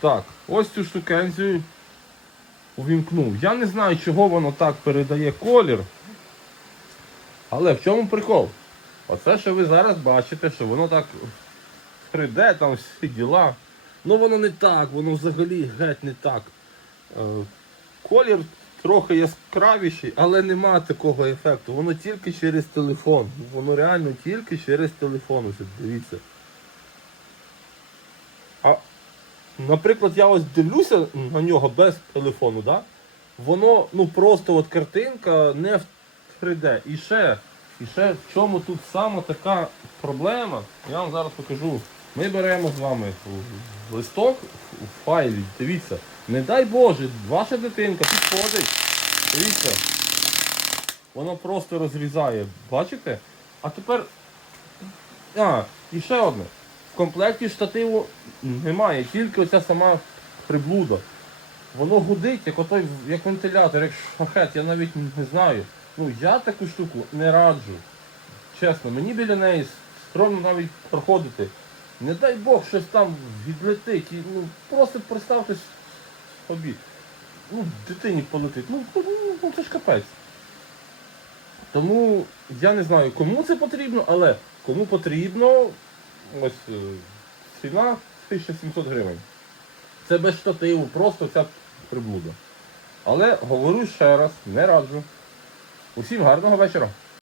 Так, ось цю штукенцію увімкнув. Я не знаю, чого воно так передає колір. Але в чому прикол? Оце, що ви зараз бачите, що воно так 3D, там всі діла. Ну воно не так, воно взагалі геть не так. Е, Колір трохи яскравіший, але нема такого ефекту. Воно тільки через телефон. Воно реально тільки через телефон. Дивіться. А, наприклад, я ось дивлюся на нього без телефону, да? воно ну просто от картинка не в 3D. І ще, і ще в чому тут саме така проблема, я вам зараз покажу. Ми беремо з вами листок в файлі, дивіться, не дай Боже, ваша дитинка підходить, дивіться, воно просто розрізає, бачите? А тепер. А, і ще одне. Комплекті штативу немає, тільки оця сама приблуда. Воно гудить, як отой, як вентилятор, як шахет, я навіть не знаю. Ну я таку штуку не раджу. Чесно, мені біля неї стромно навіть проходити. Не дай Бог щось там відлетить. І, ну, просто представте собі. Ну, дитині полетить. Ну, ну, ну це ж капець. Тому я не знаю, кому це потрібно, але кому потрібно, ось е, ціна 1700 гривень. Це без штативу, просто ця приблуда. Але говорю ще раз, не раджу. Усім гарного вечора.